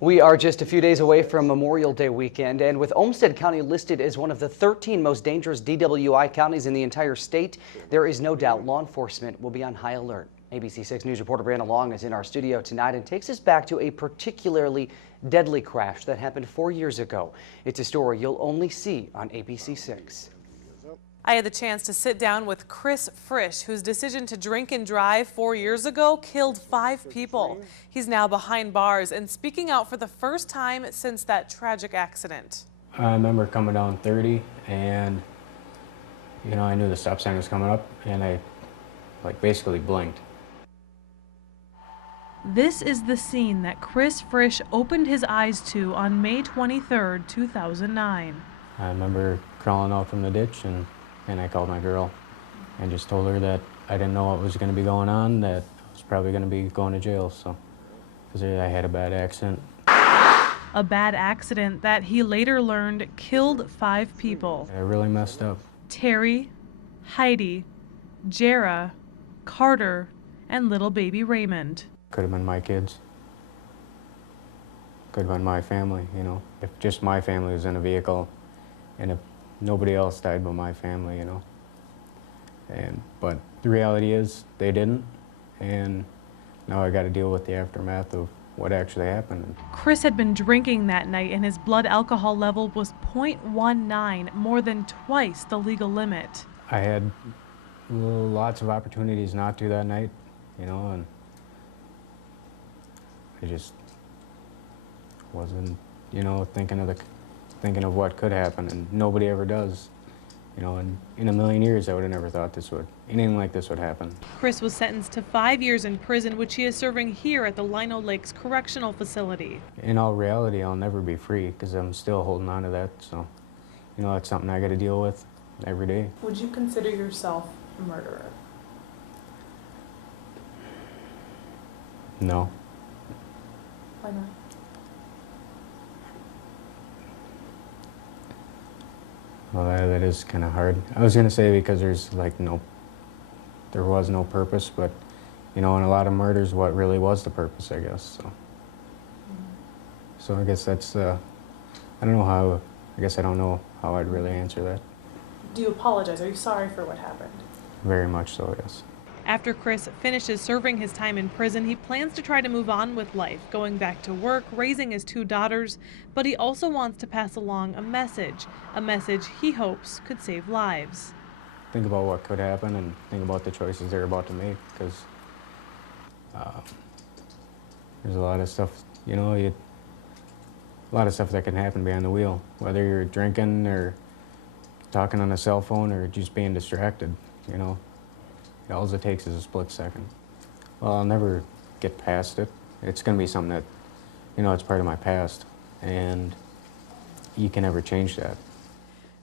We are just a few days away from Memorial Day weekend, and with Olmsted County listed as one of the 13 most dangerous DWI counties in the entire state, there is no doubt law enforcement will be on high alert. ABC 6 News reporter Brianna Long is in our studio tonight and takes us back to a particularly deadly crash that happened 4 years ago. It's a story you'll only see on ABC 6. I had the chance to sit down with Chris Frisch, whose decision to drink and drive 4 years ago killed 5 people. He's now behind bars and speaking out for the first time since that tragic accident. I remember coming down 30 and, I knew the stop sign was coming up and I basically blinked. This is the scene that Chris Frisch opened his eyes to on May 23, 2009. I remember crawling out from the ditch and I called my girl and just told her that I didn't know what was going to be going on, that I was probably going to be going to jail, because I had a bad accident. A bad accident that he later learned killed 5 people. I really messed up. Terry, Heidi, Jara, Carter, and little baby Raymond. Could have been my kids. Could have been my family, if just my family was in a vehicle and if nobody else died but my family, But the reality is they didn't, and now I got to deal with the aftermath of what actually happened. Chris had been drinking that night and his blood alcohol level was 0.19, more than twice the legal limit. I had lots of opportunities not to that night, and I just wasn't, thinking of what could happen, and nobody ever does. And in a million years, I would have never thought anything like this would happen. Chris was sentenced to 5 years in prison, which he is serving here at the Lino Lakes Correctional Facility. In all reality, I'll never be free because I'm still holding on to that. So, that's something I got to deal with every day. Would you consider yourself a murderer? No. Why not? Well, that is kind of hard. I was going to say because there was no purpose, but, in a lot of murders, what really was the purpose, I guess. So I guess that's, I don't know how I'd really answer that. Do you apologize? Are you sorry for what happened? Very much so, yes. After Chris finishes serving his time in prison, he plans to try to move on with life, going back to work, raising his 2 daughters, but he also wants to pass along a message he hopes could save lives. Think about what could happen and think about the choices they're about to make, because there's a lot of stuff, a lot of stuff that can happen behind the wheel, whether you're drinking or talking on a cell phone or just being distracted, All it takes is a split second. Well, I'll never get past it. It's going to be something that, it's part of my past, and you can never change that.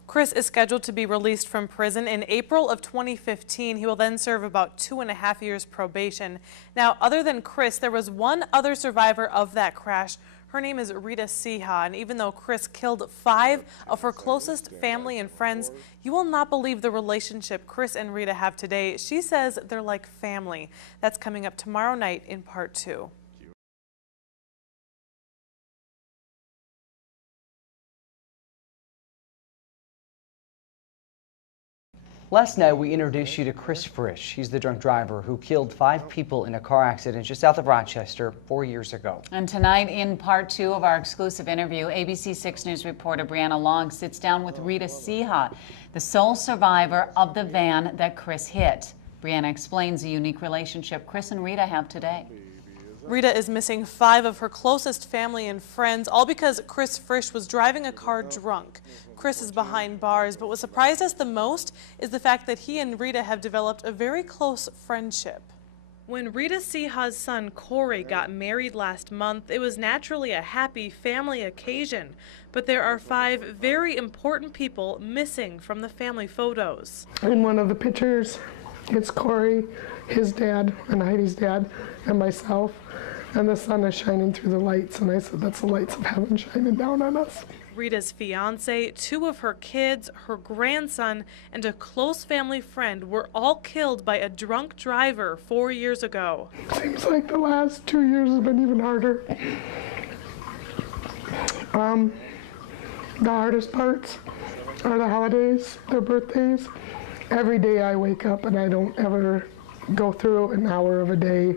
Chris is scheduled to be released from prison in April of 2015. He will then serve about 2.5 years probation. Now, other than Chris, there was one other survivor of that crash. Her name is Rita Siha, and even though Chris killed 5 of her closest family and friends, you will not believe the relationship Chris and Rita have today. She says they're like family. That's coming up tomorrow night in part 2. Last night, we introduced you to Chris Frisch. He's the drunk driver who killed 5 people in a car accident just south of Rochester 4 years ago. And tonight, in part 2 of our exclusive interview, ABC 6 News reporter Brianna Long sits down with Rita Siha, the sole survivor of the van that Chris hit. Brianna explains the unique relationship Chris and Rita have today. Rita is missing 5 of her closest family and friends, all because Chris Frisch was driving a car drunk. Chris is behind bars, but what surprised us the most is the fact that he and Rita have developed a very close friendship. When Rita Siha's son Corey got married last month, it was naturally a happy family occasion, but there are 5 very important people missing from the family photos. In one of the pictures, it's Corey, his dad, and Heidi's dad, and myself. And the sun is shining through the lights, and I said, that's the lights of heaven shining down on us. Rita's fiance, 2 of her kids, her grandson, and a close family friend were all killed by a drunk driver 4 years ago. Seems like the last 2 years have been even harder. The hardest parts are the holidays, their birthdays. Every day I wake up and I don't ever go through an hour of a day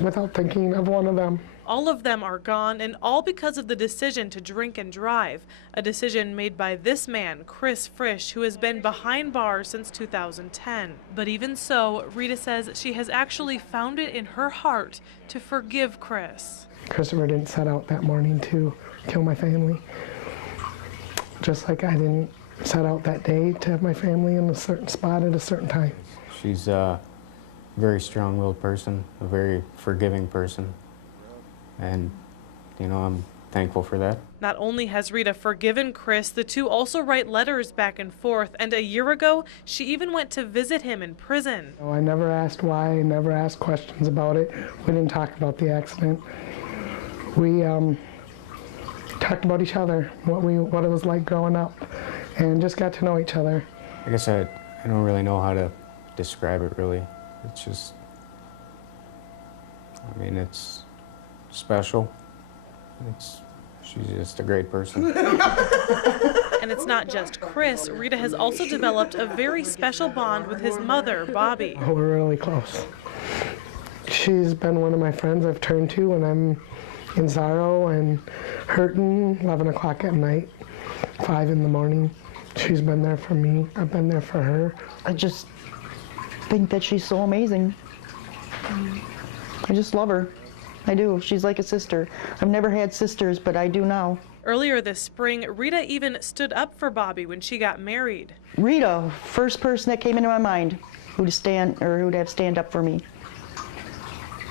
without thinking of one of them. All of them are gone, and all because of the decision to drink and drive, a decision made by this man, Chris Frisch, who has been behind bars since 2010. But even so, Rita says she has actually found it in her heart to forgive Chris. Christopher didn't set out that morning to kill my family, just like I didn't set out that day to have my family in a certain spot at a certain time. She's a very strong-willed person, a very forgiving person, and, you know, I'm thankful for that. Not only has Rita forgiven Chris, the two also write letters back and forth, and a year ago, she even went to visit him in prison. I never asked why, I never asked questions about it. We didn't talk about the accident. We talked about each other, what it was like growing up, and just got to know each other. I guess I don't really know how to describe it, really. It's just, I mean, it's special. She's just a great person. And it's not just Chris. Rita has also developed a very special bond with his mother, Bobby. Oh, we're really close. She's been one of my friends I've turned to when I'm in sorrow and hurting, 11 o'clock at night, 5 in the morning. She's been there for me. I've been there for her. I just think that she's so amazing. I just love her. I do. She's like a sister. I've never had sisters, but I do now. Earlier this spring, Rita even stood up for Bobby when she got married. Rita, first person that came into my mind who'd have stand up for me.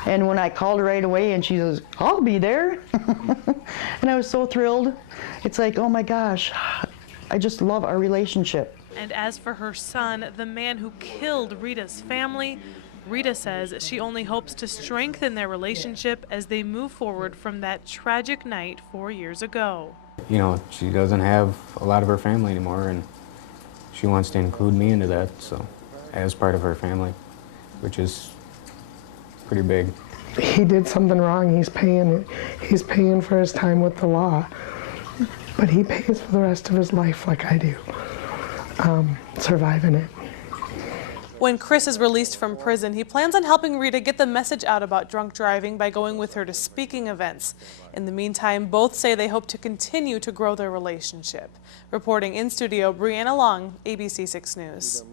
And when I called her right away and she says, "I'll be there." And I was so thrilled. It's like, oh my gosh, I just love our relationship. And as for her son, the man who killed Rita's family, Rita says she only hopes to strengthen their relationship as they move forward from that tragic night 4 years ago. You know, she doesn't have a lot of her family anymore, and she wants to include me into that, so, as part of her family, which is pretty big. He did something wrong. He's paying for his time with the law, but he pays for the rest of his life like I do, surviving it. When Chris is released from prison, he plans on helping Rita get the message out about drunk driving by going with her to speaking events. In the meantime, both say they hope to continue to grow their relationship. Reporting in studio, Brianna Long, ABC 6 News.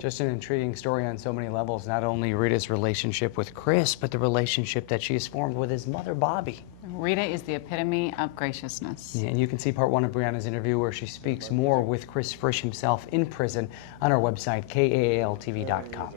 Just an intriguing story on so many levels. Not only Rita's relationship with Chris, but the relationship that she has formed with his mother, Bobby. Rita is the epitome of graciousness. Yeah, and you can see part 1 of Brianna's interview where she speaks more with Chris Frisch himself in prison on our website, KAALTV.com.